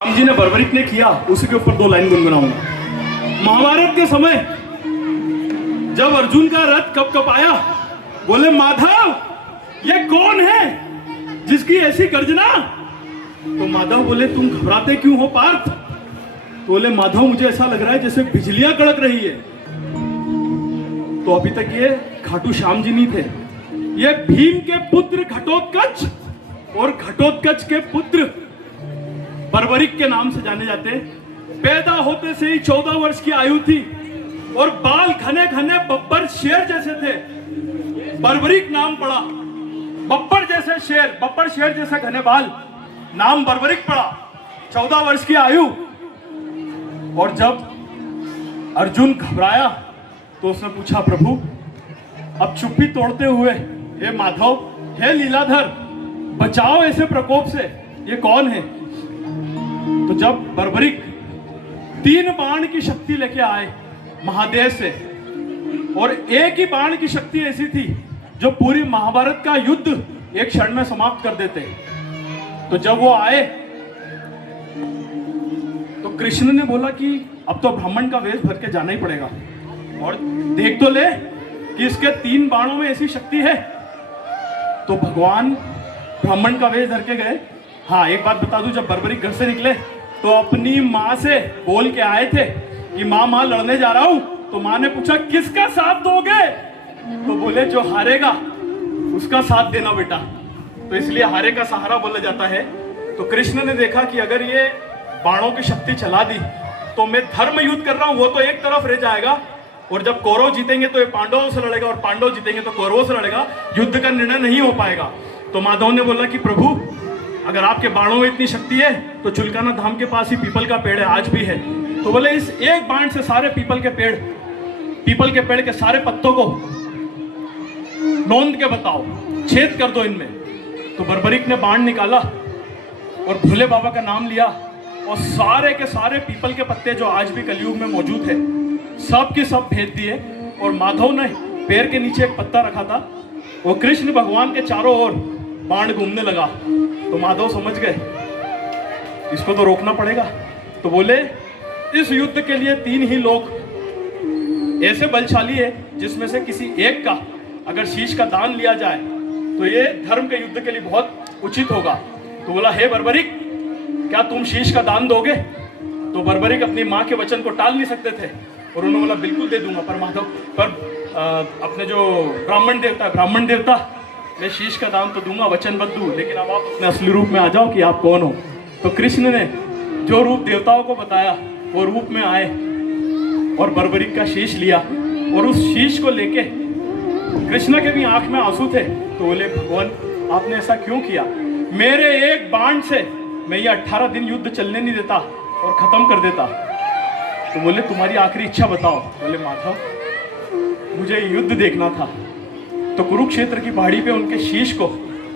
राम जी ने बर्बरिक ने किया, उसी के ऊपर 2 लाइन गुनगुनाऊंगा। महाभारत के समय जब अर्जुन का रथ कब कब आया, बोले माधव ये कौन है जिसकी ऐसी गर्जना? तो माधव बोले तुम घबराते क्यों हो पार्थ? तो बोले माधव मुझे ऐसा लग रहा है जैसे बिजलियां कड़क रही है। तो अभी तक ये खाटू श्याम जी नहीं थे, ये भीम के पुत्र घटोत्कच और घटोत्कच के पुत्र बर्बरिक के नाम से जाने जाते। पैदा होते से ही 14 वर्ष की आयु थी और बाल घने घने बब्बर शेर जैसे थे। बर्बरिक नाम पड़ा, बब्बर जैसे शेर, बब्बर शेर जैसे घने बाल, नाम बर्बरिक पड़ा। 14 वर्ष की आयु। और जब अर्जुन घबराया तो उसने पूछा प्रभु अब चुप्पी तोड़ते हुए, हे माधव, हे लीलाधर, बचाओ ऐसे प्रकोप से, ये कौन है? तो जब बर्बरिक 3 बाण की शक्ति लेके आए महादेव से, और एक ही बाण की शक्ति ऐसी थी जो पूरी महाभारत का युद्ध एक क्षण में समाप्त कर देते। तो जब वो आए तो कृष्ण ने बोला कि अब तो ब्राह्मण का वेश भर के जाना ही पड़ेगा, और देख तो ले कि इसके 3 बाणों में ऐसी शक्ति है। तो भगवान ब्राह्मण का वेश धर के गए। हाँ, एक बात बता दूं, जब बर्बरिक घर से निकले तो अपनी माँ से बोल के आए थे कि माँ लड़ने जा रहा हूं। तो माँ ने पूछा किसका साथ दोगे? तो बोले जो हारेगा उसका साथ देना बेटा। तो इसलिए हारे का सहारा बोला जाता है। तो कृष्ण ने देखा कि अगर ये बाणों की शक्ति चला दी तो मैं धर्म युद्ध कर रहा हूं, वो तो एक तरफ रह जाएगा, और जब कौरव जीतेंगे तो ये पांडवों से लड़ेगा, और पांडव जीतेंगे तो कौरवों से लड़ेगा, युद्ध का निर्णय नहीं हो पाएगा। तो माधव ने बोला कि प्रभु अगर आपके बाणों में इतनी शक्ति है तो चुलकाना धाम के पास ही पीपल का पेड़ है, आज भी है। तो बोले इस एक बाण से सारे पीपल के पेड़ के सारे पत्तों को नोंद के बताओ, छेद कर दो इनमें। तो बर्बरिक ने बाण निकाला और भोले बाबा का नाम लिया, और सारे के सारे पीपल के पत्ते जो आज भी कलयुग में मौजूद है सब के सब भेज दिए। और माधव ने पैर के नीचे एक पत्ता रखा था, वो कृष्ण भगवान के चारों ओर बाण घूमने लगा। तो माधव समझ गए इसको तो रोकना पड़ेगा। तो बोले इस युद्ध के लिए 3 ही लोग ऐसे बलशाली है जिसमें से किसी एक का अगर शीश का दान लिया जाए तो ये धर्म के युद्ध के लिए बहुत उचित होगा। तो बोला हे बर्बरिक, क्या तुम शीश का दान दोगे? तो बर्बरिक अपनी माँ के वचन को टाल नहीं सकते थे, और उन्होंने बोला बिल्कुल दे दूंगा। पर माधव अपने जो ब्राह्मण देवता, मैं शीश का दान तो दूंगा, वचनबद्ध हूं, लेकिन अब आप अपने असली रूप में आ जाओ कि आप कौन हो। तो कृष्ण ने जो रूप देवताओं को बताया वो रूप में आए और बर्बरिक का शीश लिया, और उस शीश को लेके कृष्ण के भी आंख में आंसू थे। तो बोले भगवान आपने ऐसा क्यों किया? मेरे एक बाण से मैं ये 18 दिन युद्ध चलने नहीं देता और खत्म कर देता। तो बोले तुम्हारी आखिरी इच्छा बताओ। बोले माधव मुझे युद्ध देखना था। तो कुरुक्षेत्र की पहाड़ी पे उनके शीश को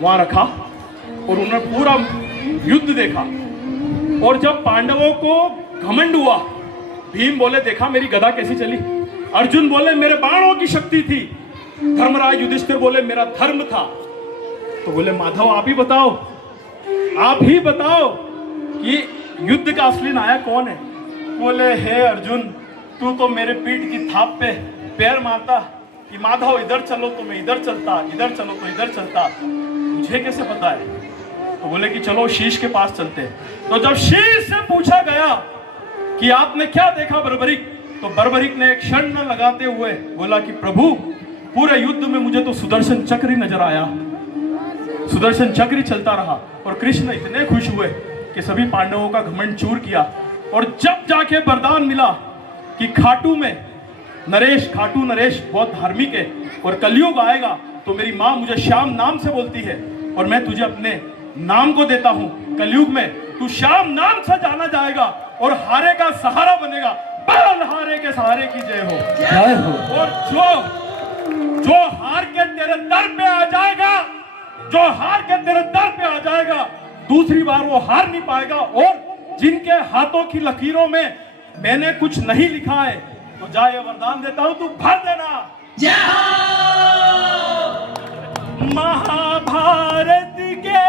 वहां रखा और उन्होंने पूरा युद्ध देखा। और जब पांडवों को घमंड हुआ, भीम बोले देखा मेरी गदा कैसी चली, अर्जुन बोले मेरे बाणों की शक्ति थी, धर्मराज युधिष्ठिर बोले मेरा धर्म था। तो बोले माधव आप ही बताओ कि युद्ध का असली नायक कौन है? बोले हे अर्जुन, तू तो मेरे पीठ की थाप पे पैर मारता कि माधव इधर चलो तो मैं इधर चलता, इधर चलो तो इधर चलता, मुझे कैसे पता है? तो बोले कि चलो शीश के पास चलते। तो जब शीश से पूछा गया कि आपने क्या देखा बर्बरिक, तो बर्बरिक ने एक क्षण न लगाते हुए बोला कि प्रभु पूरे युद्ध में मुझे तो सुदर्शन चक्र ही नजर आया, सुदर्शन चक्र ही चलता रहा। और कृष्ण इतने खुश हुए कि सभी पांडवों का घमंड चूर किया। और जब जाके वरदान मिला कि खाटू नरेश बहुत धार्मिक है और कलयुग आएगा तो मेरी माँ मुझे श्याम नाम से बोलती है और मैं तुझे अपने नाम को देता हूँ, कलयुग में तू श्याम नाम से जाना जाएगा और हारे का सहारा बनेगा। बल हारे के सहारे की जय हो, जय हो। और जो हार के तेरे दर पे आ जाएगा, दूसरी बार वो हार नहीं पाएगा। और जिनके हाथों की लकीरों में मैंने कुछ नहीं लिखा है तो जा ये वरदान देता हूं, तू भर देना। महाभारत के